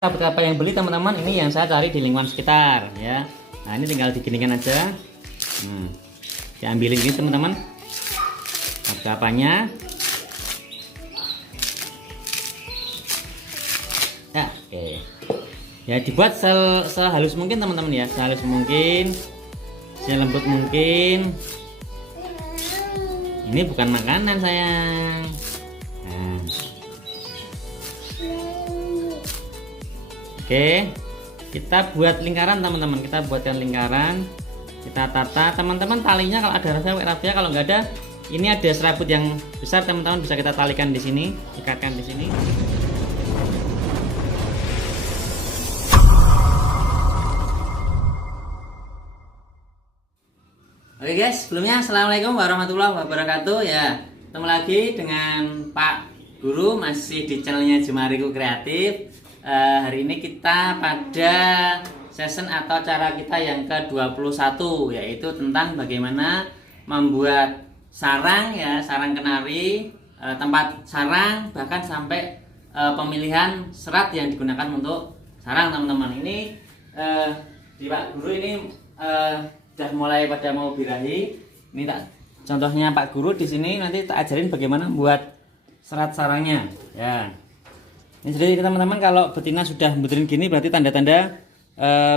Berapa yang beli teman-teman, ini yang saya cari di lingkungan sekitar ya. Nah ini tinggal diginikan aja, diambilin gini teman-teman apanya ya. Oke ya, dibuat sehalus mungkin teman-teman ya, sehalus mungkin, selembut mungkin. Ini bukan makanan sayang. Oke, kita buat lingkaran teman-teman, kita buatkan lingkaran, kita tata teman-teman. Talinya kalau ada raffia, kalau nggak ada, ini ada serabut yang besar teman-teman, bisa kita talikan di sini, ikatkan di sini. Oke guys, sebelumnya assalamualaikum warahmatullahi wabarakatuh ya. Ketemu lagi dengan Pak Guru, masih di channelnya Jemariku Kreatif. Hari ini kita pada session atau cara kita yang ke-21, yaitu tentang bagaimana membuat sarang ya, sarang kenari, tempat sarang, bahkan sampai pemilihan serat yang digunakan untuk sarang teman-teman. Ini di Pak Guru ini sudah mulai pada mau birahi. Ini contohnya Pak Guru di sini, nanti tak ajarin bagaimana membuat serat sarangnya ya. Ini jadi teman-teman, kalau betina sudah butirin gini berarti tanda-tanda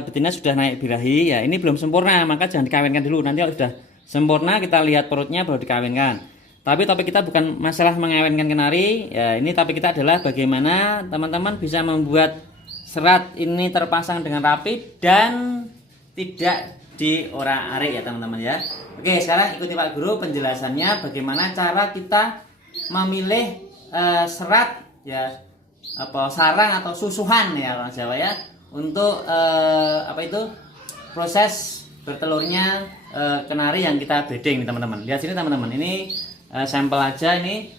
betina sudah naik birahi ya. Ini belum sempurna, maka jangan dikawinkan dulu. Nanti kalau sudah sempurna kita lihat perutnya baru dikawinkan. Tapi topik kita bukan masalah mengawinkan kenari ya. Ini topik kita adalah bagaimana teman-teman bisa membuat serat ini terpasang dengan rapi dan tidak diorak-arik ya teman-teman ya. Oke, sekarang ikuti Pak Guru penjelasannya bagaimana cara kita memilih serat ya, apa sarang atau susuhan ya orang Jawa ya, untuk proses bertelurnya kenari yang kita breeding nih teman-teman. Lihat sini teman-teman, ini sampel aja. Ini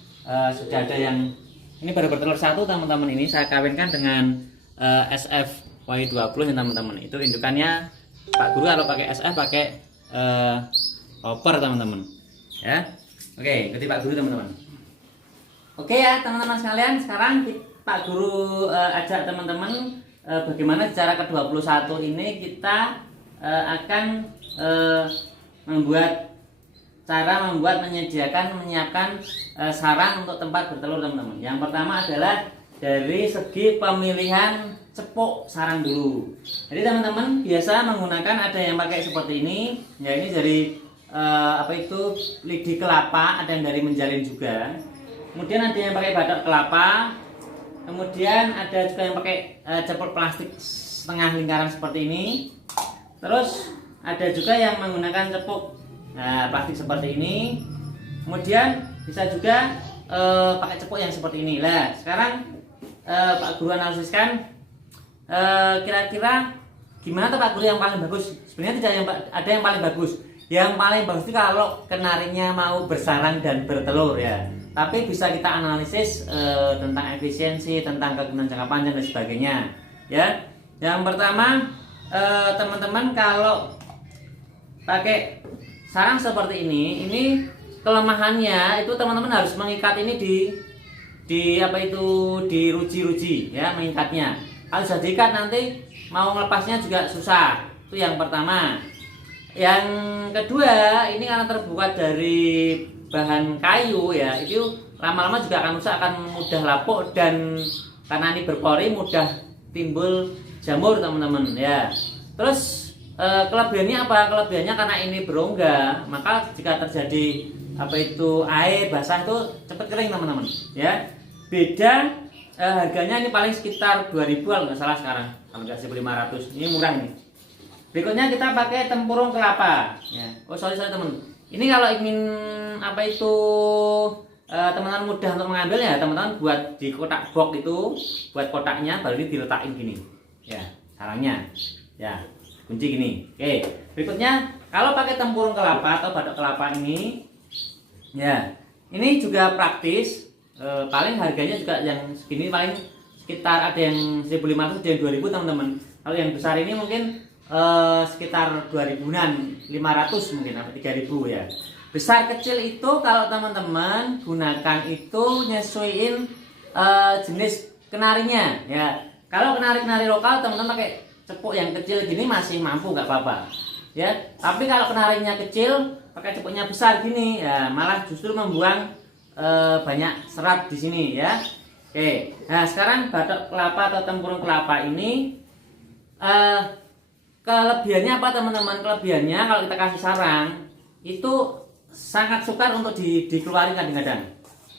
sudah ada yang ini baru bertelur satu teman-teman. Ini saya kawinkan dengan SFY20 nih teman-teman. Itu indukannya Pak Guru kalau pakai SF pakai koper teman-teman ya. Oke, ikuti Pak Guru teman-teman. Oke ya teman-teman sekalian, sekarang Pak Guru ajak teman-teman bagaimana cara ke-21 ini kita akan menyiapkan sarang untuk tempat bertelur teman-teman. Yang pertama adalah dari segi pemilihan cepuk sarang dulu. Jadi teman-teman biasa menggunakan, ada yang pakai seperti ini ya, ini dari lidi kelapa, ada yang dari menjalin juga. Kemudian ada yang pakai batok kelapa. Kemudian ada juga yang pakai cepuk plastik setengah lingkaran seperti ini. Terus ada juga yang menggunakan cepuk plastik seperti ini. Kemudian bisa juga pakai cepuk yang seperti ini. Nah, sekarang Pak Guru analisiskan kira-kira gimana tuh Pak Guru yang paling bagus. Sebenarnya tidak ada yang paling bagus. Yang paling bagus itu kalau kenarinya mau bersarang dan bertelur ya. Tapi bisa kita analisis tentang efisiensi, tentang kegunaan jangka panjang dan sebagainya ya. Yang pertama teman-teman, kalau pakai sarang seperti ini kelemahannya itu teman-teman harus mengikat ini di ruji-ruji ya, mengikatnya. Kalau sudah diikat nanti mau melepasnya juga susah. Itu yang pertama. Yang kedua, ini karena terbuat dari bahan kayu ya, itu lama-lama juga akan rusak, akan mudah lapuk, dan karena ini berpori mudah timbul jamur teman-teman ya. Terus kelebihannya apa? Kelebihannya karena ini berongga, maka jika terjadi air basah itu cepat kering teman-teman ya. Beda harganya ini paling sekitar 2000 kalau nggak salah sekarang, kalau nggak 1500. Ini murah nih. Berikutnya kita pakai tempurung kelapa ya. Sorry teman. Ini kalau ingin teman-teman mudah untuk mengambilnya, teman-teman buat di kotak box itu, buat kotaknya baru ini diletakin gini ya, sarangnya ya, kunci gini. Oke, berikutnya kalau pakai tempurung kelapa atau batok kelapa ini ya, ini juga praktis. Paling harganya juga yang segini, paling sekitar ada yang 1500, ada yang 2000 teman-teman. Kalau yang besar ini mungkin sekitar 2000-an, 500 mungkin, atau 3000 ya. Besar kecil itu kalau teman-teman gunakan itu nyesuaiin jenis kenarinya ya. Kalau kenari-kenari lokal teman-teman pakai cepuk yang kecil gini masih mampu nggak apa-apa ya. Tapi kalau kenarinya kecil pakai cepuknya besar gini ya malah justru membuang banyak serat di sini ya. Oke, nah sekarang batok kelapa atau tempurung kelapa ini kelebihannya apa teman-teman? Kelebihannya kalau kita kasih sarang itu sangat sukar untuk dikeluarin kadang-kadang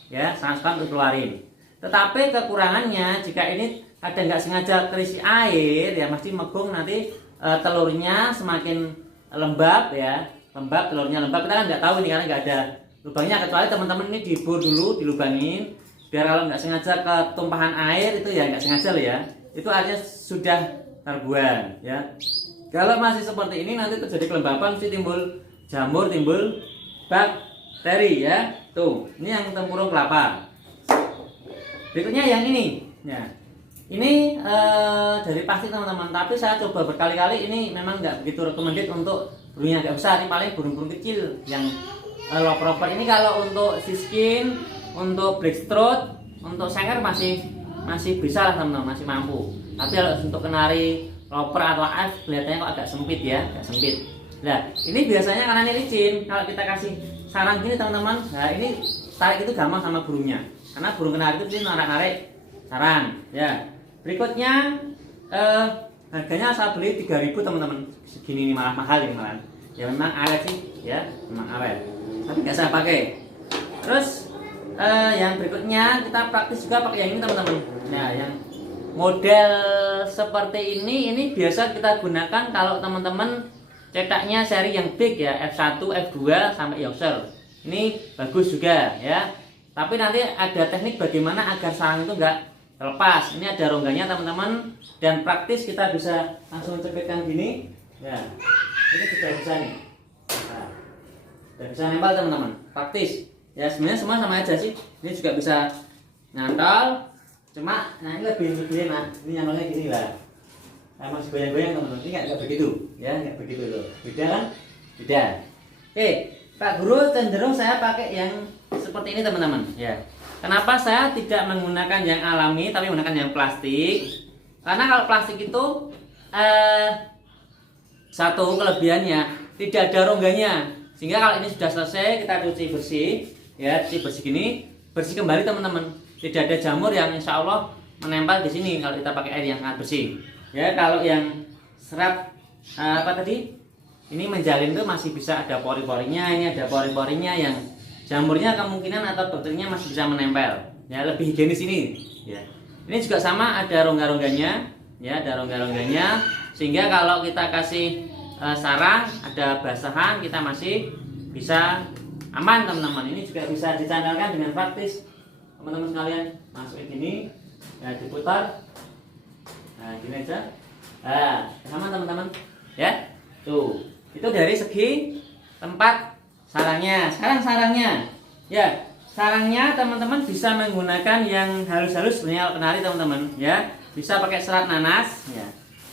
ya, sangat sukar untuk keluarin. Tetapi kekurangannya jika ini ada nggak sengaja terisi air ya pasti megung nanti telurnya semakin lembab ya, lembab, telurnya lembab. Kita kan nggak tahu ini karena nggak ada lubangnya, kecuali teman-teman ini dibor dulu, dilubangin biar kalau nggak sengaja ketumpahan air itu ya nggak sengaja loh ya, itu artinya sudah terbuang ya. Kalau masih seperti ini nanti terjadi kelembapan, mesti timbul jamur, timbul bakteri ya. Tuh, ini yang tempurung kelapa. Berikutnya yang ini ya. Ini dari plastik teman-teman, tapi saya coba berkali-kali ini memang nggak begitu recommended untuk burung yang agak besar. Ini paling burung-burung kecil yang loper-loper. Ini kalau untuk siskin, untuk blackthroat, untuk senger masih bisa lah teman-teman, masih mampu. Tapi kalau untuk kenari loper atau F kelihatannya kok agak sempit ya, agak sempit. Nah ini biasanya karena ini licin, kalau kita kasih sarang gini teman-teman, nah ini tarik itu gampang sama burungnya, karena burung kenari itu dia narik-narik sarang ya. Berikutnya harganya saya beli 3.000 teman-teman, segini ini malah mahal ini malah. Ya memang awet sih ya, memang awet, tapi nggak saya pakai. Terus yang berikutnya kita praktis juga pakai yang ini teman-teman. Nah yang model seperti ini biasa kita gunakan kalau teman-teman cetaknya seri yang big ya, F1, F2 sampai Yorkshire. Ini bagus juga ya. Tapi nanti ada teknik bagaimana agar sarang itu enggak terlepas. Ini ada rongganya teman-teman, dan praktis kita bisa langsung cepetkan gini. Ya. Ini sudah bisa nih. Nah, sudah bisa nempel teman-teman. Praktis. Ya sebenarnya semua sama aja sih. Ini juga bisa nyantol. Cuma nah ini lebih enak. Ini nyantolnya gini lah. Nah, masih goyang-goyang teman-teman. Ini nggak begitu. Ya, nggak begitu loh. Beda kan? Beda. Oke, Pak Guru cenderung saya pakai yang seperti ini teman-teman. Ya. Kenapa saya tidak menggunakan yang alami tapi menggunakan yang plastik? Karena kalau plastik itu satu kelebihannya tidak ada rongganya, sehingga kalau ini sudah selesai kita cuci bersih ya, cuci bersih gini, bersih kembali teman-teman. Tidak ada jamur yang insya Allah menempel di sini kalau kita pakai air yang sangat bersih. Ya kalau yang serat apa tadi? Ini menjalin itu masih bisa ada pori-porinya, ini ada pori-porinya yang jamurnya kemungkinan atau bakterinya masih bisa menempel. Ya lebih higienis ini. Ya. Ini juga sama ada rongga-rongganya, ya ada rongga-rongganya, sehingga kalau kita kasih sarang ada basahan kita masih bisa aman teman-teman. Ini juga bisa dicandalkan dengan praktis teman-teman sekalian. Masukin gini, ya diputar, nah gini aja, nah sama teman-teman, ya tuh itu dari segi tempat sarangnya. Sekarang sarangnya, ya sarangnya teman-teman bisa menggunakan yang halus-halus sebenarnya kenari teman-teman, ya bisa pakai serat nanas, ya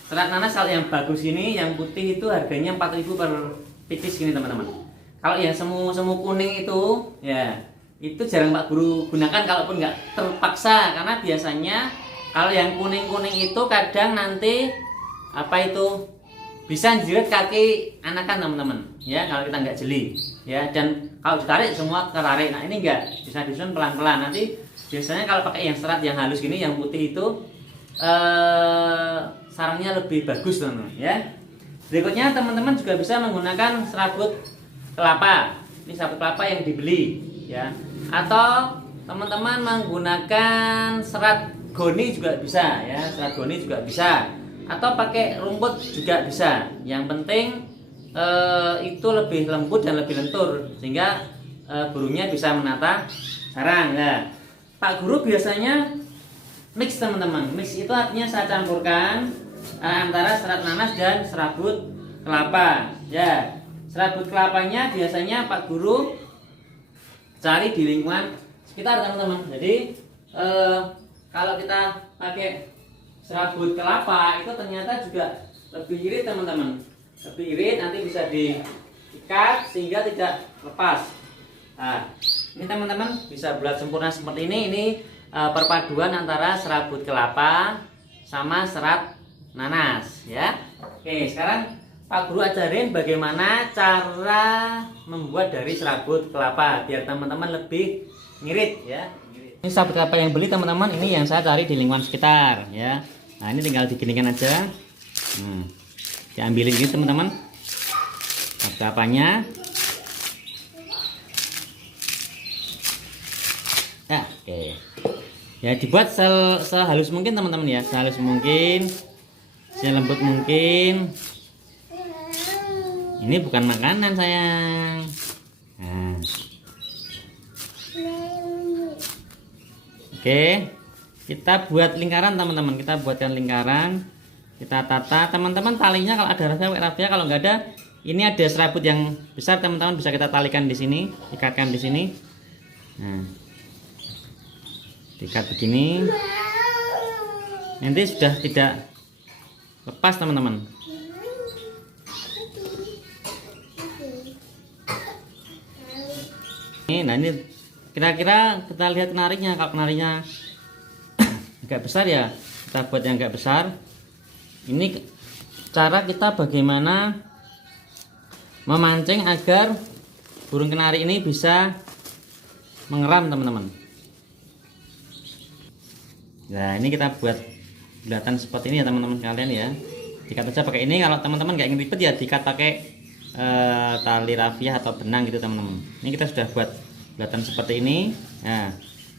serat nanas kalau yang bagus ini, yang putih itu harganya 4.000 per pieces gini teman-teman. Kalau yang semu kuning itu, ya itu jarang Pak Guru gunakan kalaupun nggak terpaksa, karena biasanya kalau yang kuning-kuning itu kadang nanti apa itu bisa jirit kaki anakan teman-teman, ya kalau kita nggak jeli, ya dan kalau ditarik semua ketarik. Nah ini enggak, bisa disusun pelan-pelan. Nanti biasanya kalau pakai yang serat yang halus gini, yang putih itu sarangnya lebih bagus teman-teman, ya. Berikutnya teman-teman juga bisa menggunakan serabut kelapa. Ini serabut kelapa yang dibeli, ya. Atau teman-teman menggunakan serat goni juga bisa, ya. Serat goni juga bisa. Atau pakai rumput juga bisa. Yang penting itu lebih lembut dan lebih lentur sehingga burungnya bisa menata sarang. Nah, Pak Guru biasanya mix teman-teman. Mix itu artinya saya campurkan antara serat nanas dan serabut kelapa. Ya, serabut kelapanya biasanya Pak Guru cari di lingkungan sekitar teman-teman. Jadi kalau kita pakai serabut kelapa itu ternyata juga lebih irit teman-teman. Lebih irit, nanti bisa diikat sehingga tidak lepas. Nah, ini teman-teman bisa bulat sempurna seperti ini. Ini perpaduan antara serabut kelapa sama serat nanas ya. Oke, sekarang Pak Guru ajarin bagaimana cara membuat dari serabut kelapa biar teman-teman lebih ngirit ya. Ini serabut kelapa yang beli teman-teman, ini yang saya cari di lingkungan sekitar ya. Nah, ini tinggal diginingkan aja. Diambilin gitu teman-teman kelapanya. Ya, oke. Ya, dibuat sehalus mungkin teman-teman ya, sehalus mungkin, selembut mungkin. Ini bukan makanan sayang. Nah. Oke, kita buat lingkaran teman-teman. Kita buatkan lingkaran. Kita tata teman-teman, talinya kalau ada raffia, kalau nggak ada, ini ada serabut yang besar teman-teman, bisa kita talikan di sini, ikatkan di sini. Nah, diikat begini, nanti sudah tidak lepas teman-teman. Nah, ini kira-kira kita lihat kenarinya. Kalau kenarinya agak besar ya kita buat yang agak besar. Ini cara kita bagaimana memancing agar burung kenari ini bisa mengeram teman-teman. Nah, ini kita buat bulatan seperti ini ya teman-teman sekalian ya. Diikat aja pakai ini. Kalau teman-teman nggak ingin ribet ya diikat pakai tali raffia atau benang gitu teman-teman. Ini kita sudah buat bulatan seperti ini. Nah,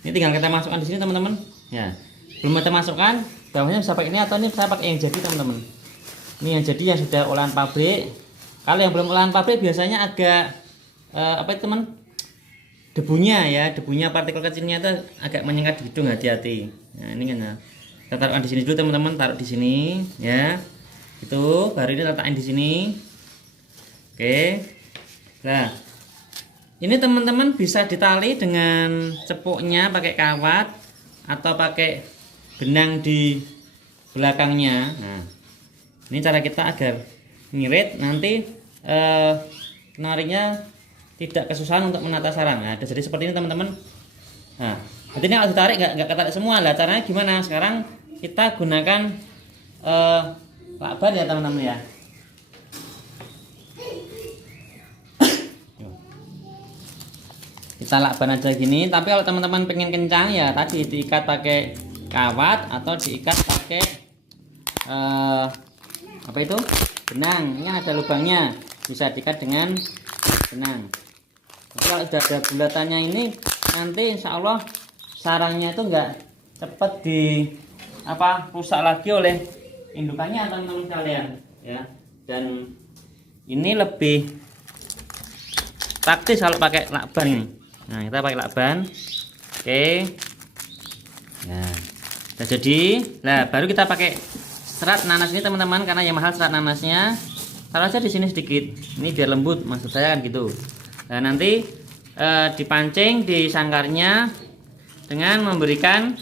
ini tinggal kita masukkan di sini teman-teman. Ya, belum kita masukkan, bawahnya bisa pakai ini atau ini saya pakai yang jadi teman-teman. Ini yang jadi yang sudah olahan pabrik. Kalau yang belum olahan pabrik biasanya agak apa itu teman? Debunya ya, debunya partikel kecilnya itu agak menyengat di hidung, hati-hati. Nah, ini kan ya. Kita taruhkan di sini dulu teman-teman, taruh di sini ya. Itu baru ini letakkan di sini. Oke. Nah, ini teman-teman bisa ditali dengan cepuknya pakai kawat atau pakai benang di belakangnya. Nah, ini cara kita agar ngirit nanti kenarinya tidak kesusahan untuk menata sarang. Nah, jadi seperti ini teman-teman. Nah, nanti ini kalau ditarik nggak ketarik semua lah. Caranya gimana? Sekarang kita gunakan lakban ya teman-teman ya. Kita lakban aja gini, tapi kalau teman-teman pengen kencang ya tadi diikat pakai kawat atau diikat pakai apa itu? Benang. Ini ada lubangnya, bisa diikat dengan benang. Tapi kalau sudah ada bulatannya ini nanti insya Allah sarangnya itu enggak cepat di rusak lagi oleh indukannya teman-teman sekalian ya. Dan ini lebih praktis kalau pakai lakban ini. Nah, kita pakai lakban. Oke. Nah, sudah jadi. Nah, baru kita pakai serat nanas ini teman-teman, karena yang mahal serat nanasnya. Taruh aja di sini sedikit. Ini biar lembut, maksud saya kan gitu. Nah, nanti dipancing di sangkarnya dengan memberikan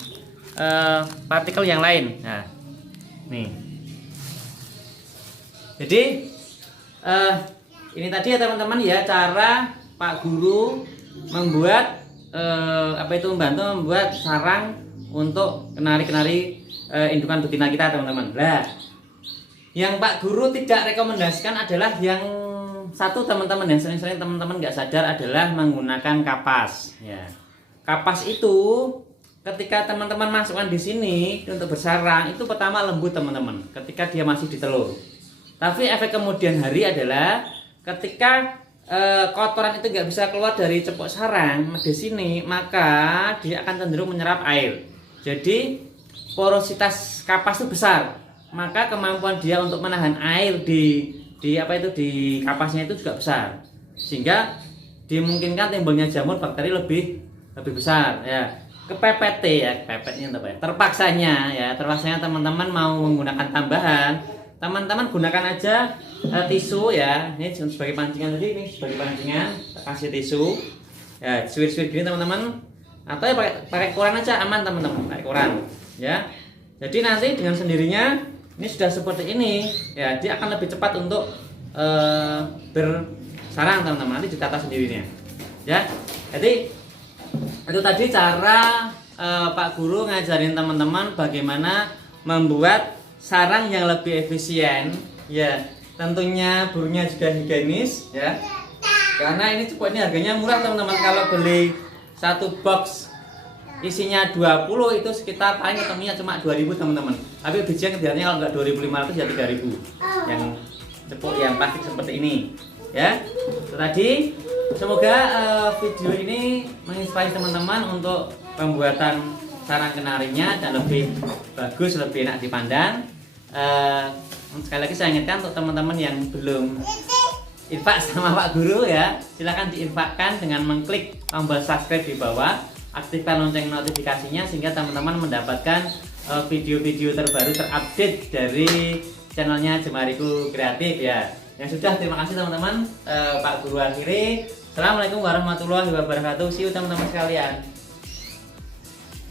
partikel yang lain. Nah, nih. Jadi ini tadi ya teman-teman ya, cara Pak Guru membuat membantu membuat sarang untuk kenari-kenari indukan betina kita teman-teman. Nah, yang Pak Guru tidak rekomendasikan adalah yang satu teman-teman, yang sering-sering teman-teman nggak sadar adalah menggunakan kapas ya. Kapas itu ketika teman-teman masukkan di sini untuk bersarang itu pertama lembut teman-teman ketika dia masih di telur. Tapi efek kemudian hari adalah ketika kotoran itu nggak bisa keluar dari cepuk sarang di sini, maka dia akan cenderung menyerap air. Jadi porositas kapas itu besar, maka kemampuan dia untuk menahan air di kapasnya itu juga besar, sehingga dimungkinkan timbulnya jamur bakteri lebih besar ya. Kepepet ya, kepepetnya terpaksanya teman-teman mau menggunakan tambahan, teman-teman gunakan aja tisu ya. Ini sebagai pancingan tadi, ini sebagai pancingan, kasih tisu ya, suwir-suwir gini teman-teman, atau ya pakai koran aja aman teman-teman, pakai koran ya. Jadi nanti dengan sendirinya ini sudah seperti ini ya, dia akan lebih cepat untuk bersarang teman-teman, nanti ditata sendirinya ya. Jadi itu tadi cara Pak Guru ngajarin teman-teman bagaimana membuat sarang yang lebih efisien, ya. Tentunya burungnya juga higienis, ya. Karena ini cukup, ini harganya murah teman-teman. Kalau beli satu box isinya 20 itu sekitar paling ketemunya cuma 2000 teman-teman. Tapi bijian kebiasaannya kalau nggak 2500 ya 3000. Yang cepuk yang plastik seperti ini, ya. Itu tadi. Semoga video ini menginspirasi teman-teman untuk pembuatan sarang kenarinya dan lebih bagus, lebih enak dipandang. Sekali lagi saya ingatkan untuk teman-teman yang belum infak sama Pak Guru, ya, silahkan diinfakkan dengan mengklik tombol subscribe di bawah, aktifkan lonceng notifikasinya sehingga teman-teman mendapatkan video-video terbaru terupdate dari channelnya Jemariku Kreatif, ya. Yang sudah, terima kasih teman-teman. Pak Guru akhiri. Assalamualaikum warahmatullahi wabarakatuh. See you teman-teman sekalian.